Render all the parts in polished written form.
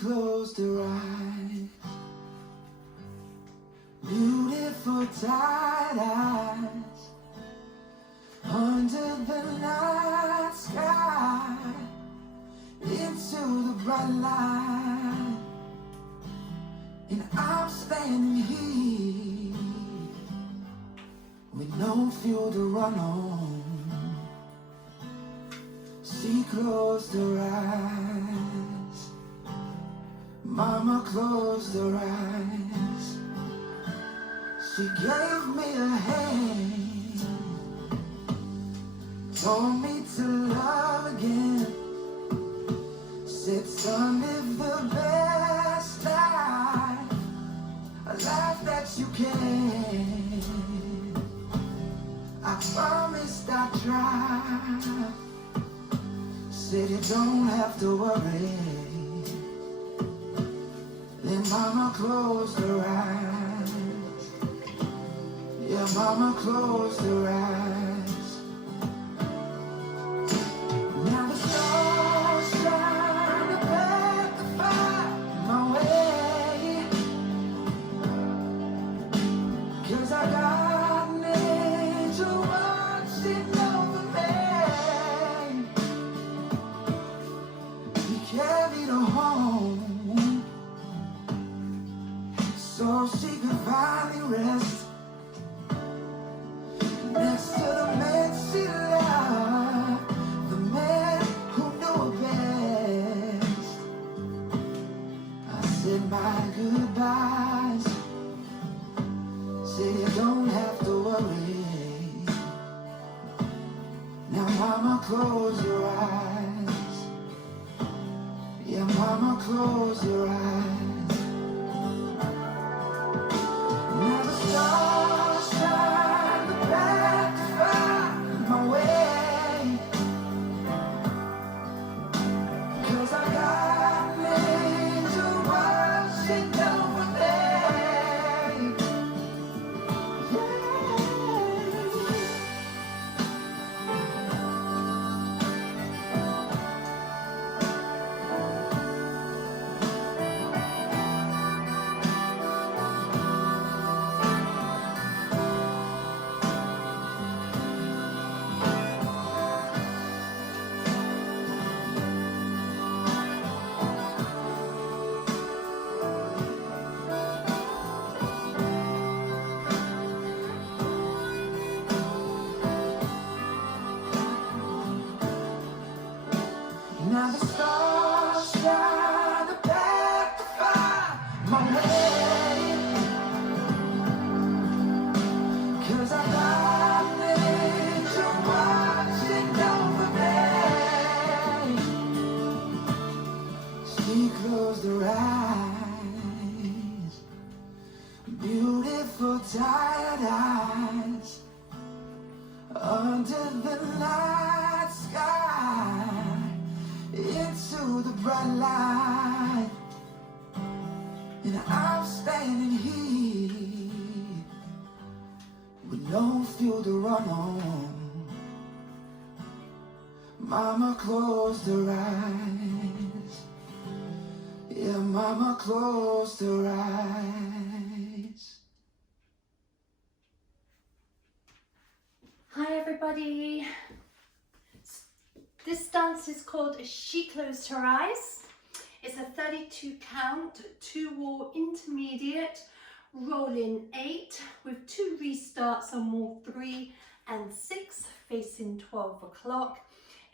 closed her eyes, beautiful tired eyes, under the night sky, into the bright light, and I'm standing here with no fuel to run on. She closed her eyes, Mama closed her eyes. She gave me a hand, told me to love again. Said, son, live the best life, a life that you can. I promised I'd try. Said you don't have to worry. Then Mama closed her eyes. Yeah, Mama closed her eyes. Now the stars shine to back the fire my way, 'cause I got an angel watching over me. He carried her home so she could finally rest next to the man she loved, the man who knew her best. I said my goodbyes, said you don't have to worry. Now Mama, close your eyes. Yeah, Mama, close your eyes. Now the stars shine to back the fire my way, 'cause I got an angel watching over me. Now the stars shine to back the fire my way, 'cause I got an angel watching over me. She closed her eyes, beautiful tired eyes, under the night sky, into the bright light, and I'm standing here with no fuel to run on. Mama closed her eyes. Yeah, Mama closed her eyes. Hi everybody. This dance is called She Closed Her Eyes. It's a 32 count, 2-wall intermediate, rolling 8 with 2 restarts on wall 3 and 6 facing 12 o'clock.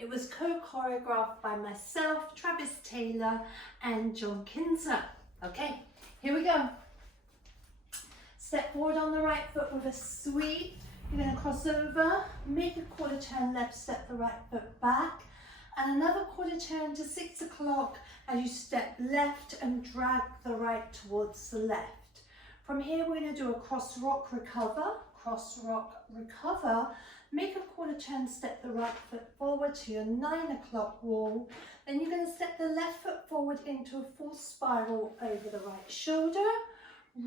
It was co-choreographed by myself, Travis Taylor and John Kinser. Okay, here we go. Step forward on the right foot with a sweep. You're going to cross over, make a quarter turn left, step the right foot back, and another quarter turn to 6 o'clock as you step left and drag the right towards the left. From here, we're going to do a cross rock recover, make a quarter turn, step the right foot forward to your 9 o'clock wall. Then you're going to step the left foot forward into a full spiral over the right shoulder,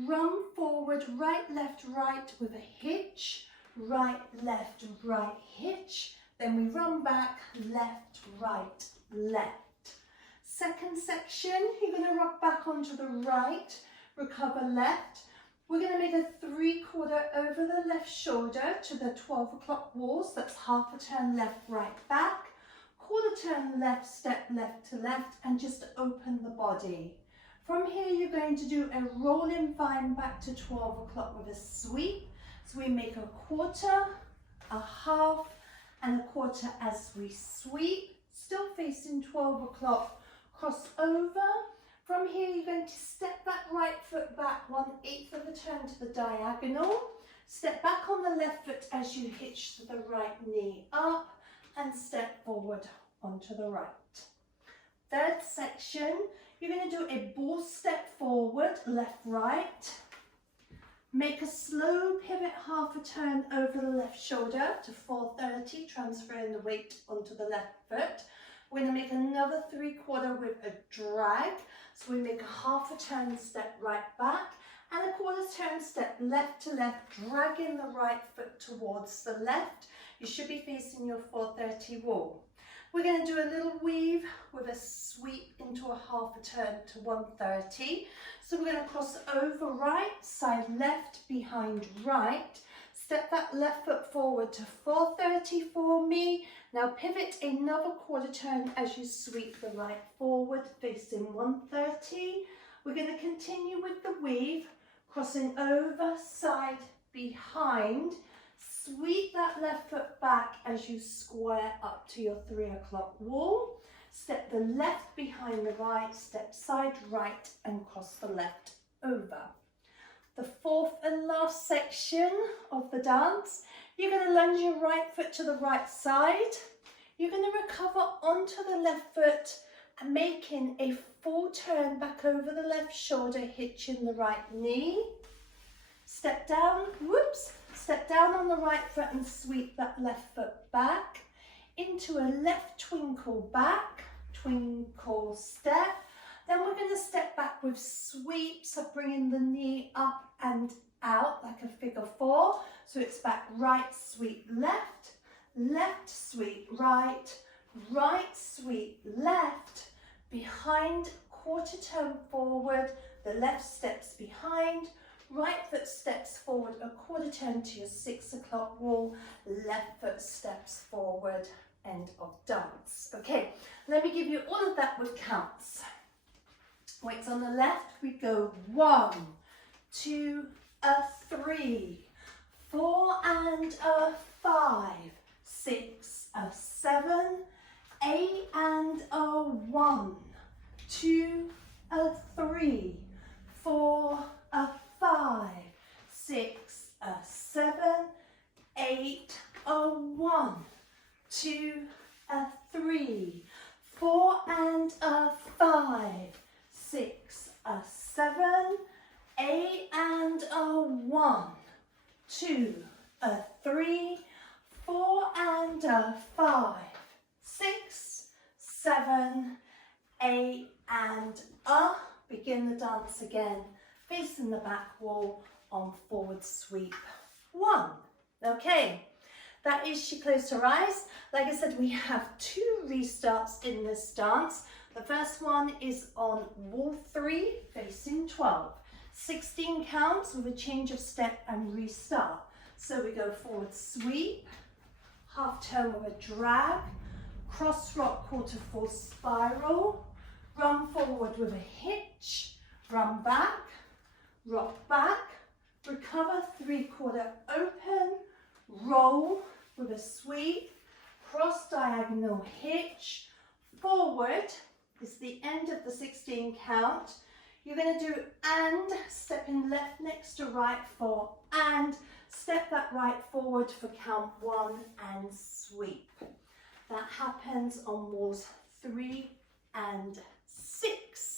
run forward, right, left, right with a hitch, right, left, hitch. Then we run back, left, right, left. Second section, you're going to rock back onto the right, recover left. We're going to make a 3/4 over the left shoulder to the 12 o'clock walls. That's half a turn left, right, back. 1/4 turn left, step left to left, and just open the body. From here, you're going to do a rolling vine back to 12 o'clock with a sweep. So we make a 1/4, a half, and a 1/4 as we sweep, still facing 12 o'clock, cross over. From here, you're going to step that right foot back 1/8 of a turn to the diagonal. Step back on the left foot as you hitch the right knee up and step forward onto the right. Third section, you're going to do a ball step forward, left, right. Make a slow pivot half a turn over the left shoulder to 430, transferring the weight onto the left foot. We're going to make another 3/4 with a drag. So we make a half a turn step right back and a 1/4 turn step left to left, dragging the right foot towards the left. You should be facing your 430 wall. We're going to do a little weave with a sweep into a half a turn to 130. So we're going to cross over right, side left, behind right. Step that left foot forward to 430 for me. Now pivot another 1/4 turn as you sweep the right forward, facing 130. We're going to continue with the weave, crossing over, side, behind. Sweep that left foot back as you square up to your 3 o'clock wall. Step the left behind the right, step side right, and cross the left over. The fourth and last section of the dance, you're going to lunge your right foot to the right side. You're going to recover onto the left foot and making a full turn back over the left shoulder, hitching the right knee. Step down, whoops, step down on the right foot and sweep that left foot back into a left twinkle back, twinkle step. Then we're going to step back with sweeps of bringing the knee up and out like a figure 4. So it's back, right, sweep, left, left, sweep, right, right, sweep, left, behind, 1/4 turn forward, the left steps behind, right foot steps forward, a 1/4 turn to your 6 o'clock wall, left foot steps forward, end of dance. Okay, let me give you all of that with counts. Weights on the left, we go 1, 2, a 3, 4 and a 5, 6, a 7, 8 and a 1, 2, a 3, 4, a 5, 6, a 7, 8, a 1, 2, a 3, 4 and a 5, 6, a 7, 8 and a 1, 2, a 3, 4 and a 5, 6, 7, 8 and a. Begin the dance again, facing the back wall on forward sweep 1. Okay, that is She Closed Her Eyes. Like I said, we have 2 restarts in this dance. The first one is on wall 3, facing 12. 16 counts with a change of step and restart. So we go forward sweep, half turn with a drag, cross rock 1/4 full spiral, run forward with a hitch, run back, rock back, recover 3/4 open, roll with a sweep, cross diagonal hitch, forward is the end of the 16 count. You're going to do and, stepping left next to right for and, step that right forward for count 1 and sweep. That happens on walls 3 and 6.